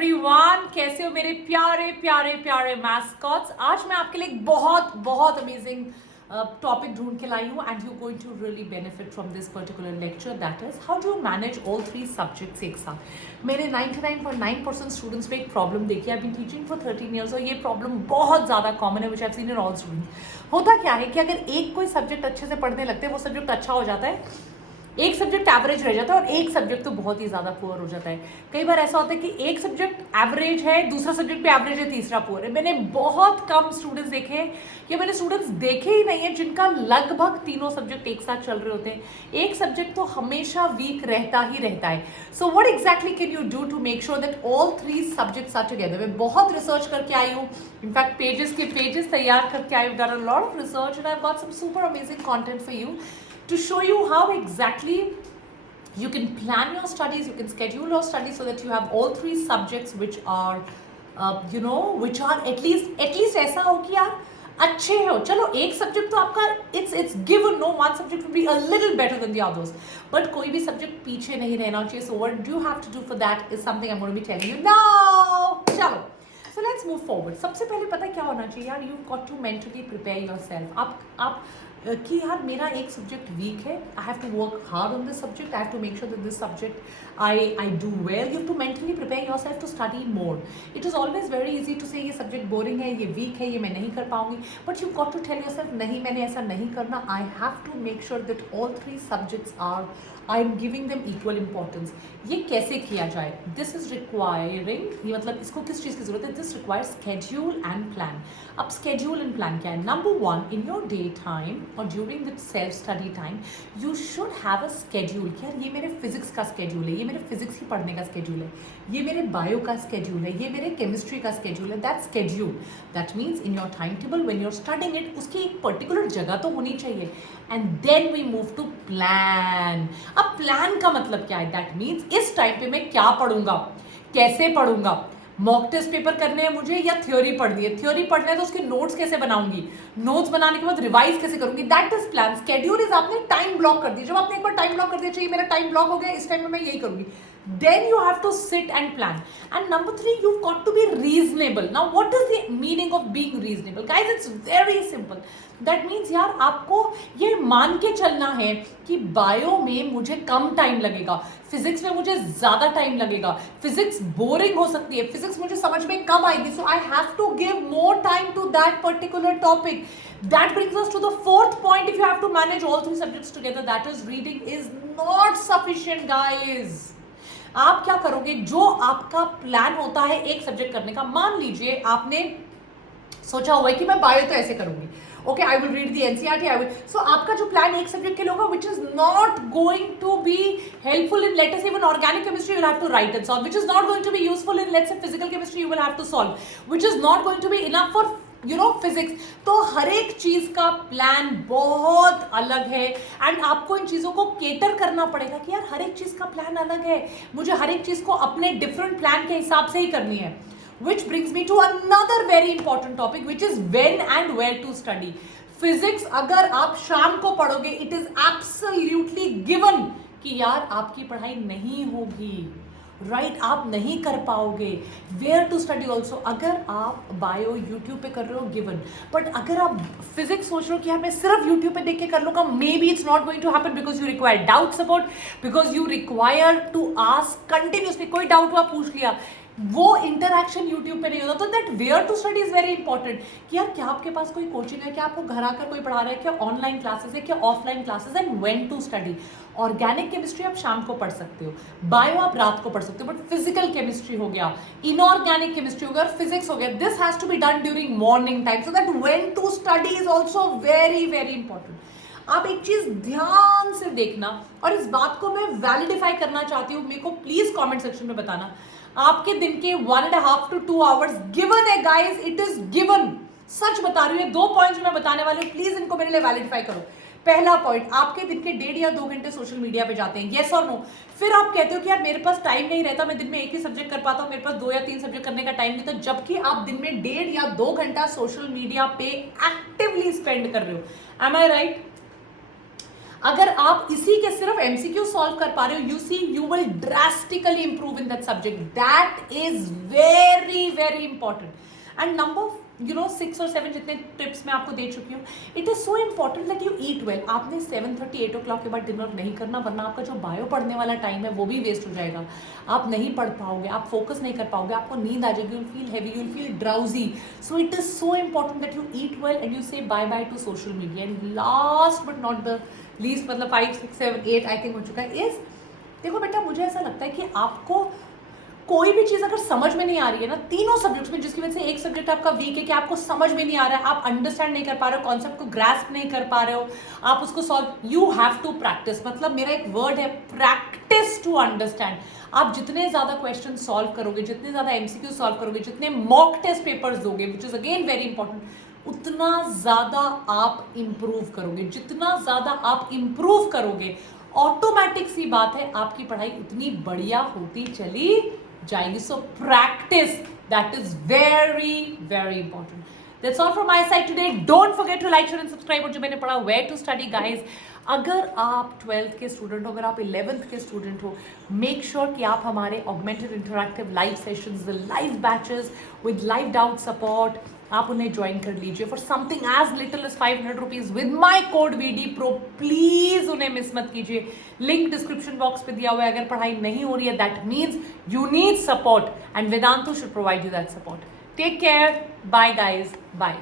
Everyone, कैसे हो मेरे प्यारे प्यारे प्यारे मैस्कॉट्स। आज मैं आपके लिए एक बहुत बहुत अमेजिंग टॉपिक ढूंढ के लाई हूँ and you going to really benefit from this particular lecture, that is how do manage all three subjects एक साथ। मेरे 99.9% स्टूडेंट्स पे एक प्रॉब्लम देखी, I been teaching for 13 years और ये प्रॉब्लम बहुत ज़्यादा कॉमन है which I seen in all students. होता क्या है कि अगर एक कोई सब्जेक्ट अच्छे से पढ़ने लगते हैं वो सब्जेक्ट अच्छा हो जाता है, एक सब्जेक्ट एवरेज रह जाता है और एक सब्जेक्ट तो बहुत ही ज़्यादा पुअर हो जाता है। कई बार ऐसा होता है कि एक सब्जेक्ट एवरेज है, दूसरा सब्जेक्ट भी एवरेज है, तीसरा पुअर है। मैंने बहुत कम स्टूडेंट्स देखे हैं या मैंने स्टूडेंट्स देखे ही नहीं है जिनका लगभग तीनों सब्जेक्ट एक साथ चल रहे होते हैं। एक सब्जेक्ट तो हमेशा वीक रहता ही रहता है। So what exactly can you do to make sure that all three subjects are together. मैं बहुत रिसर्च करके आई हूँ, इनफैक्ट पेजेस के पेजेस तैयार करके आई हूँ, done a lot of research and I have got some super amazing content for you to show you how exactly you can plan your studies, you can schedule your studies so that you have all three subjects which are which are at least ऐसा हो कि यार अच्छे हो। चलो एक subject तो आपका it's given, no one subject will be a little better than the others, but कोई भी सब्जेक्ट पीछे नहीं रहना चाहिए। So what do you have to do for that is something I'm going to be telling you now। चलो, so let's move forward। सबसे पहले पता क्या होना चाहिए यार, you've got to mentally prepare yourself। आप कि यार मेरा एक सब्जेक्ट वीक है, I have to work hard on this subject, I have to make sure that this subject I do well. You have to mentally prepare yourself to study more. It is always very easy to say ये subject boring है, ये week है, ये मैं नहीं कर पाऊंगी, but you got to tell yourself नहीं, मैंने ऐसा नहीं करना। I have to make sure that all three subjects are I am giving them equal importance. ये कैसे किया जाए? दिस इज रिक्वायरिंग, ये मतलब इसको किस चीज़ की जरूरत है? This require schedule and plan. अब स्केड्यूल एंड प्लान क्या है? Number one, in your day time और during the self study time you should have a schedule. यार ये मेरे फिजिक्स का स्केड्यूल है, ये मेरे फिजिक्स ही पढ़ने का स्केड्यूल है, ये मेरे बायो का स्केड्यूल है, ये मेरे केमिस्ट्री का स्केड्यूल है। That schedule, that means in your time table when you are studying it, उसकी एक पर्टिकुलर जगह तो होनी चाहिए। And then we move to plan. अब प्लान का मतलब क्या है? दैट मीन्स इस टाइम पे मैं क्या पढ़ूंगा, कैसे पढ़ूंगा, मॉक टेस्ट पेपर करने हैं मुझे या थ्योरी पढ़नी है, थ्योरी पढ़ना है तो उसके नोट्स कैसे बनाऊंगी, नोट्स बनाने के बाद रिवाइज कैसे करूंगी। That is plan. Schedule is आपने टाइम ब्लॉक कर दिया। जब आपने एक बार टाइम ब्लॉक कर दिया, चाहिए मेरा टाइम ब्लॉक हो गया, इस टाइम में मैं यही करूंगी, then you have to sit and plan। and number three, you've got to be reasonable। now what is the meaning of being reasonable guys? it's very simple। that means यार आपको ये मान के चलना है कि बायो में मुझे कम टाइम लगेगा, फिजिक्स में मुझे ज्यादा टाइम लगेगा, फिजिक्स बोरिंग हो सकती है, फिजिक्स मुझे समझ में कम आएगी, so I have to give more time to that particular topic। that brings us to the fourth point। if you have to manage all three subjects together, that is reading is not sufficient guys। आप क्या करोगे? जो आपका plan होता है एक subject करने का, मान लीजिए आपने सोचा हुआ है कि मैं बायो तो ऐसे करूंगी, okay I will read the NCERT, I will. So आपका जो प्लान एक सब्जेक्ट के लिए होगा which is not going to be helpful in let us even organic chemistry you will have to write and solve, which is not going to be useful in let's say physical chemistry you will have to solve, which is not going to be enough for physics. तो हर एक चीज का plan बहुत अलग है and आपको इन चीजों को केटर करना पड़ेगा कि यार हर एक चीज का प्लान अलग है, मुझे हर एक चीज को अपने डिफरेंट प्लान के हिसाब से ही करनी है। which brings me to another very important topic which is when and where to study। Physics अगर आप शाम को पढ़ोगे, इट इज एब्सोल्युटली गिवन कि यार आपकी पढ़ाई नहीं होगी, राइट आप नहीं कर पाओगे। वेयर टू स्टडी ऑल्सो, अगर आप बायो यूट्यूब पे कर रहे हो गिवन, बट अगर आप फिजिक्स सोच रहे हो कि यार मैं सिर्फ यूट्यूब पे देख के कर लूंगा, maybe it's not going to happen because you require doubt support, because you require to ask continuously. कोई डाउट हुआ पूछ लिया, वो इंटरैक्शन यूट्यूब पे नहीं होता। तो that where to study is very important कि यार क्या आपके पास कोई कोचिंग है, क्या आपको घर आकर कोई पढ़ा रहा है, क्या ऑनलाइन क्लासेस है, क्या offline classes, and when to study. Organic chemistry आप शाम को पढ़ सकते हो, बायो आप रात को पढ़ सकते हो, बट फिजिकल केमिस्ट्री हो गया, इनऑर्गेनिक केमिस्ट्री हो गया, फिजिक्स हो गया, this has to be done during morning time. So that when to study is also very very important. आप एक चीज ध्यान से देखना, और इस बात को मैं वैलिडिफाई करना चाहती हूँ, मेरे को प्लीज कमेंट सेक्शन में बताना, आपके दिन के 1.5 to 2 आवर्स गिवन है गाइस, इट इज गिवन। सच बता रही हूँ, 2 पॉइंट्स मैं बताने वाली हूँ, प्लीज इनको मेरे लिए वैलिडिफाई करो। पहला पॉइंट, आपके दिन के 1.5 या 2 घंटे सोशल मीडिया पे जाते हैं, येस और नो? फिर आप कहते हो कि यार मेरे पास टाइम नहीं रहता, मैं दिन में एक ही सब्जेक्ट कर पाता हूँ, मेरे पास 2 या 3 सब्जेक्ट करने का टाइम नहीं, तो जबकि आप दिन में 1.5 या 2 घंटा सोशल मीडिया पे एक्टिवली स्पेंड कर रहे हो। एम आई राइट? अगर आप इसी के सिर्फ एमसीक्यू सॉल्व कर पा रहे हो, you see you will drastically improve in that subject. That is very very important. And number 6 और 7 जितने टिप्स मैं आपको दे चुकी हूँ, it is so important that you eat well. आपने 7:30 8 o'clock के बाद डिनर नहीं करना, वरना आपका जो बायो पढ़ने वाला टाइम है वो भी वेस्ट हो जाएगा. आप नहीं पढ़ पाओगे, आप फोकस नहीं कर पाओगे, आपको नींद आ जाएगी, you'll feel heavy, you'll feel drowsy. So it is so important that you eat well and you say bye bye to social media. And last but not the least, मतलब 5 6 7 8 आई थिंक हो चुका है, is देखो बेटा, मुझे ऐसा लगता है कि आपको कोई भी चीज अगर समझ में नहीं आ रही है ना, तीनों सब्जेक्ट्स में, जिसकी वजह से एक सब्जेक्ट आपका वीक है कि आपको समझ में नहीं आ रहा है, आप अंडरस्टैंड नहीं कर पा रहे हो, कॉन्सेप्ट को ग्रास्प नहीं कर पा रहे हो, आप उसको solve, you have to practice. मतलब मेरा एक वर्ड है, प्रैक्टिस टू अंडरस्टैंड. आप जितने ज्यादा क्वेश्चन सॉल्व करोगे, जितने ज्यादा एमसीक्यू सॉल्व करोगे, जितने मॉक टेस्ट पेपर्स दोगे, which is again very important, उतना ज्यादा आप इंप्रूव करोगे. जितना ज्यादा आप इंप्रूव करोगे, ऑटोमेटिक सी बात है, आपकी पढ़ाई उतनी बढ़िया होती चली जाएगी. So practice, that is very very important. That's all from my side today. Don't forget to like, share and subscribe. और जो मैंने पढ़ा where to study guys. अगर आप 12th के स्टूडेंट हो, अगर आप 11th के स्टूडेंट हो, मेक श्योर कि आप हमारे augmented interactive live sessions, live batches with live doubt support, आप उन्हें ज्वाइन कर लीजिए for something as little as 500 rupees with my code VD Pro. Please उन्हें मिस मत कीजिए. लिंक डिस्क्रिप्शन बॉक्स पे दिया हुआ है. अगर पढ़ाई नहीं हो रही है, that means you need support and Vedantu should provide you that support. Take care. Bye guys. Bye.